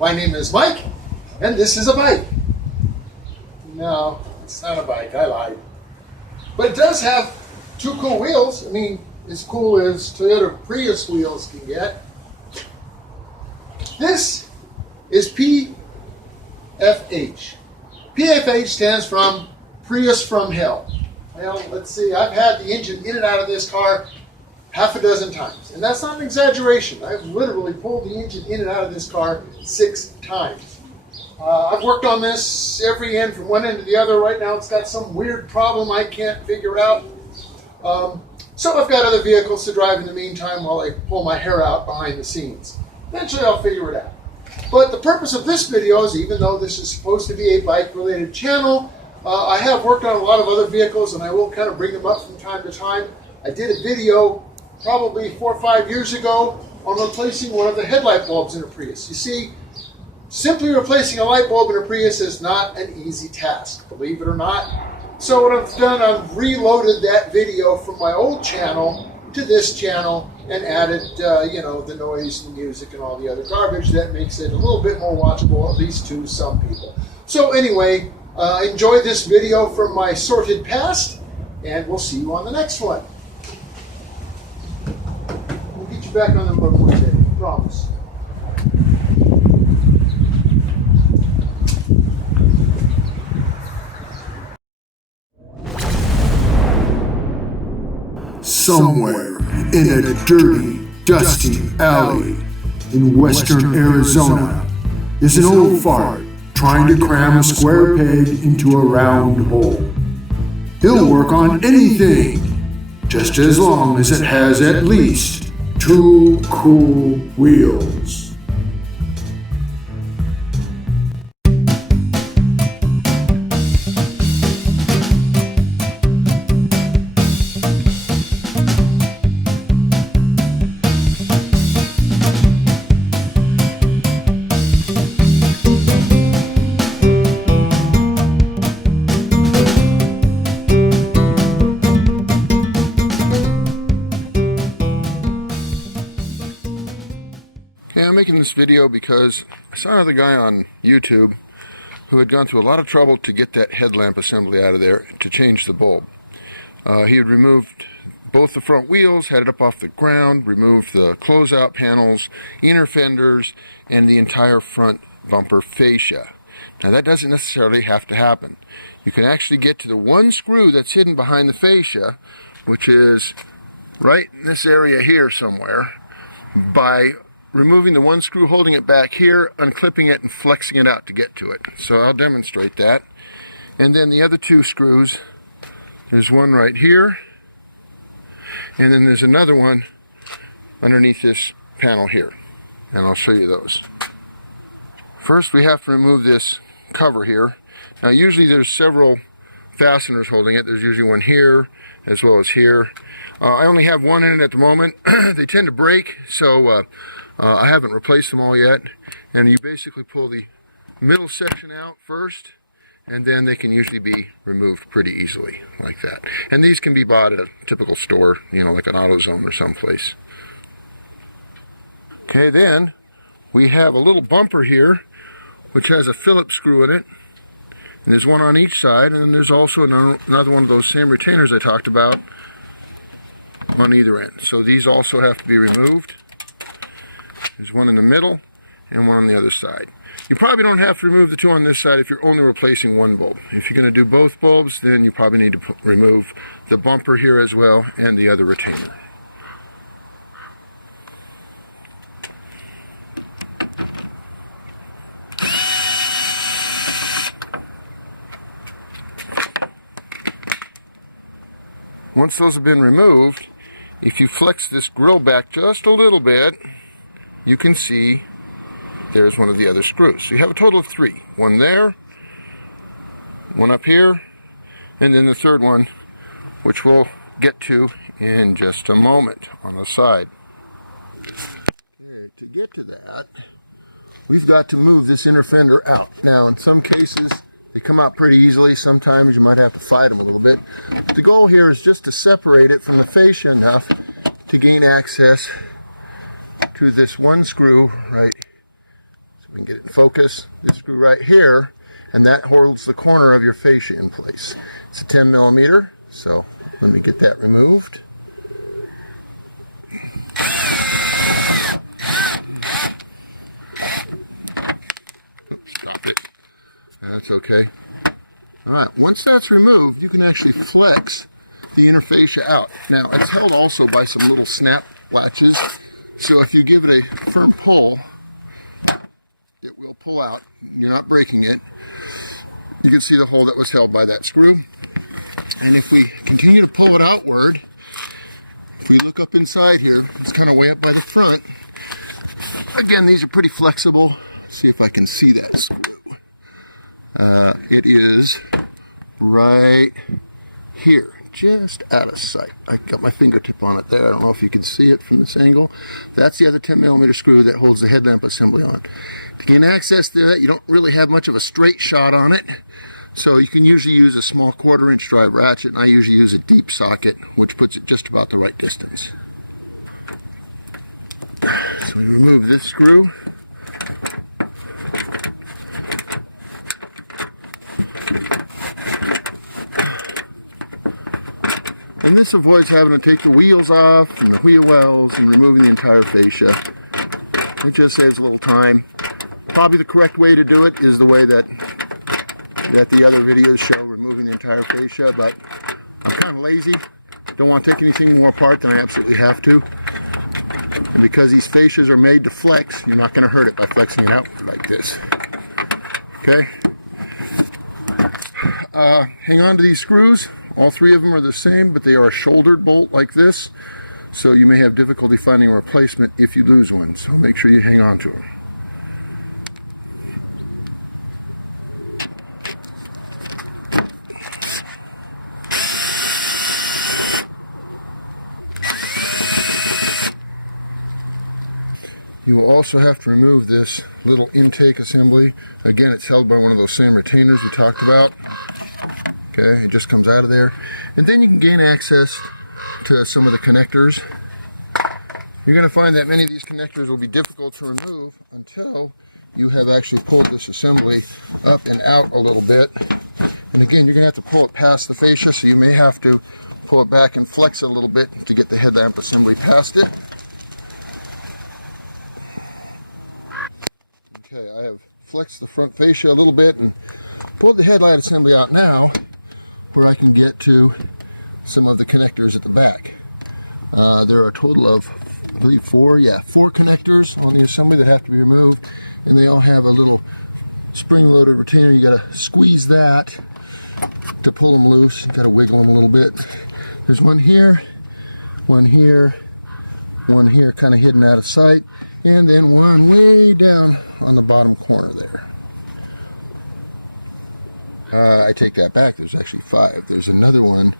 My name is Mike, and this is a bike. No, it's not a bike, I lied. But it does have two cool wheels. I mean, as cool as Toyota Prius wheels can get. This is PFH. PFH stands from Prius from Hell. Well, let's see, I've had the engine in and out of this car half a dozen times. And that's not an exaggeration. I've literally pulled the engine in and out of this car 6 times. I've worked on this every end from one end to the other. Right now it's got some weird problem I can't figure out. So I've got other vehicles to drive in the meantime while I pull my hair out behind the scenes. Eventually I'll figure it out. But the purpose of this video is, even though this is supposed to be a bike-related channel, I have worked on a lot of other vehicles and I will kind of bring them up from time to time. I did a video probably 4 or 5 years ago on replacing one of the headlight bulbs in a Prius. You see, simply replacing a light bulb in a Prius is not an easy task, believe it or not. So what I've done, I've reloaded that video from my old channel to this channel and added, the noise, the music, and all the other garbage that makes it a little bit more watchable, at least to some people. So anyway, enjoy this video from my sorted past, and we'll see you on the next one. We'll get you back on the road one day, I promise. Somewhere in a dirty, dusty alley in western Arizona is an old fart trying to cram a square peg into a round hole. He'll work on anything, just as long as it has at least 2 cool wheels. Yeah, I'm making this video because I saw another guy on YouTube who had gone through a lot of trouble to get that headlamp assembly out of there to change the bulb. He had removed both the front wheels, had it up off the ground, removed the closeout panels, inner fenders, and the entire front bumper fascia. Now that doesn't necessarily have to happen. You can actually get to the one screw that's hidden behind the fascia, which is right in this area here somewhere, by removing the one screw holding it back here, unclipping it, and flexing it out to get to it. So I'll demonstrate that. And then the other 2 screws, there's one right here, and then there's another one underneath this panel here. And I'll show you those. First we have to remove this cover here. Now usually there's several fasteners holding it. There's usually one here as well as here. I only have one in it at the moment. They tend to break, so I haven't replaced them all yet. And you basically pull the middle section out first, and then they can usually be removed pretty easily like that. And these can be bought at a typical store, like an AutoZone or someplace. Okay, then we have a little bumper here which has a Phillips screw in it, and there's one on each side, and then there's also another one of those same retainers I talked about on either end. So these also have to be removed. There's one in the middle and one on the other side. You probably don't have to remove the 2 on this side if you're only replacing one bulb. If you're going to do both bulbs, then you probably need to remove the bumper here as well and the other retainer. Once those have been removed, if you flex this grill back just a little bit, you can see there's one of the other screws. So you have a total of 3. One there, one up here, and then the third one, which we'll get to in just a moment on the side. Okay, to get to that, we've got to move this inner fender out. Now, in some cases, they come out pretty easily. Sometimes you might have to fight them a little bit. The goal here is just to separate it from the fascia enough to gain access to this one screw right. So We can get it in focus. This screw right here, and that holds the corner of your fascia in place. It's a 10 millimeter, so let me get that removed. Oops, stop it. That's okay. All right, once that's removed, you can actually flex the inner fascia out. Now, it's held also by some little snap latches, so if you give it a firm pull, it will pull out. You're not breaking it. You can see the hole that was held by that screw. And if we continue to pull it outward, if we look up inside here, it's kind of way up by the front. Again, these are pretty flexible. See if I can see that screw. It is right here, just out of sight. I got my fingertip on it there. I don't know if you can see it from this angle. That's the other 10 millimeter screw that holds the headlamp assembly on. To gain access to that, you don't really have much of a straight shot on it. So you can usually use a small 1/4 inch drive ratchet, and I usually use a deep socket, which puts it just about the right distance. So we remove this screw. And this avoids having to take the wheels off and the wheel wells and removing the entire fascia. It just saves a little time. Probably the correct way to do it is the way that the other videos show, removing the entire fascia, but I'm kind of lazy. Don't want to take anything more apart than I absolutely have to. And because these fascias are made to flex, you're not going to hurt it by flexing it out like this. Okay? Hang on to these screws. All three of them are the same, but they are a shouldered bolt like this, so you may have difficulty finding a replacement if you lose one, so make sure you hang on to them. You will also have to remove this little intake assembly. Again, it's held by one of those same retainers we talked about. Okay, it just comes out of there. And then you can gain access to some of the connectors. You're going to find that many of these connectors will be difficult to remove until you have actually pulled this assembly up and out a little bit. And again, you're going to have to pull it past the fascia, so you may have to pull it back and flex it a little bit to get the headlamp assembly past it. Okay, I have flexed the front fascia a little bit and pulled the headlight assembly out now, where I can get to some of the connectors at the back. There are a total of, I believe, four connectors on the assembly that have to be removed, and they all have a little spring-loaded retainer. You got to squeeze that to pull them loose. You got to wiggle them a little bit. There's one here, one here, one here, kind of hidden out of sight, and then one way down on the bottom corner there. I take that back. There's actually 5. There's another one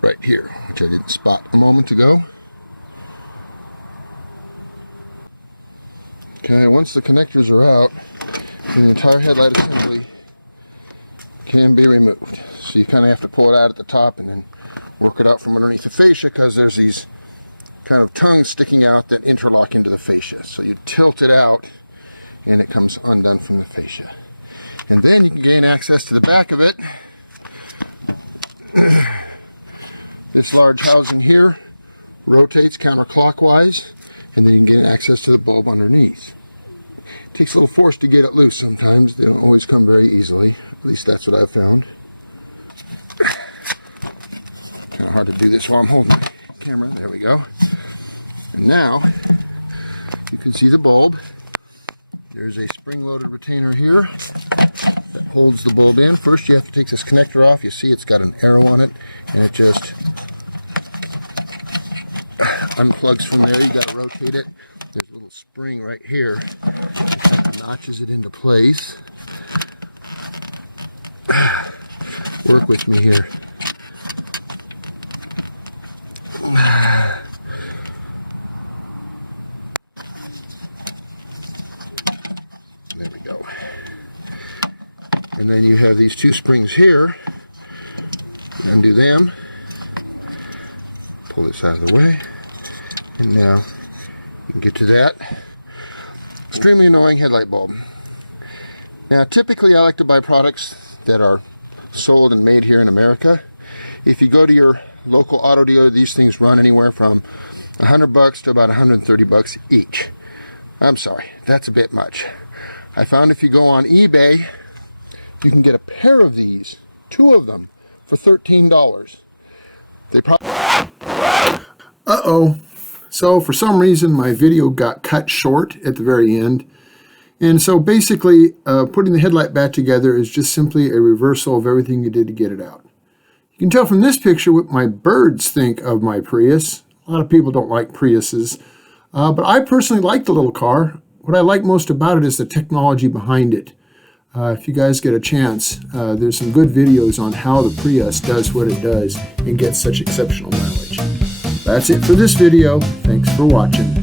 right here, which I didn't spot a moment ago. Okay, once the connectors are out, the entire headlight assembly can be removed. So you kind of have to pull it out at the top and then work it out from underneath the fascia, because there's these kind of tongues sticking out that interlock into the fascia. So you tilt it out and it comes undone from the fascia. And then you can gain access to the back of it. This large housing here rotates counterclockwise, and then you can gain access to the bulb underneath. It takes a little force to get it loose sometimes. They don't always come very easily. At least that's what I've found. Kind of hard to do this while I'm holding the camera. There we go. And now you can see the bulb. There's a spring-loaded retainer here that holds the bulb in. First, you have to take this connector off. You see it's got an arrow on it, and it just unplugs from there. You got to rotate it. There's a little spring right here that notches it into place. Work with me here. There we go. And then you have these 2 springs here. Undo them. Pull this out of the way. And now you can get to that. Extremely annoying headlight bulb. Now, typically I like to buy products that are sold and made here in America. If you go to your local auto dealer, these things run anywhere from $100 to about $130 each. I'm sorry, that's a bit much. I found if you go on eBay, you can get a pair of these, 2 of them, for $13. They probably... Uh-oh. So for some reason my video got cut short at the very end. And so basically putting the headlight back together is just simply a reversal of everything you did to get it out. You can tell from this picture what my birds think of my Prius. A lot of people don't like Priuses, but I personally like the little car. What I like most about it is the technology behind it. If you guys get a chance, there's some good videos on how the Prius does what it does and gets such exceptional mileage. That's it for this video. Thanks for watching.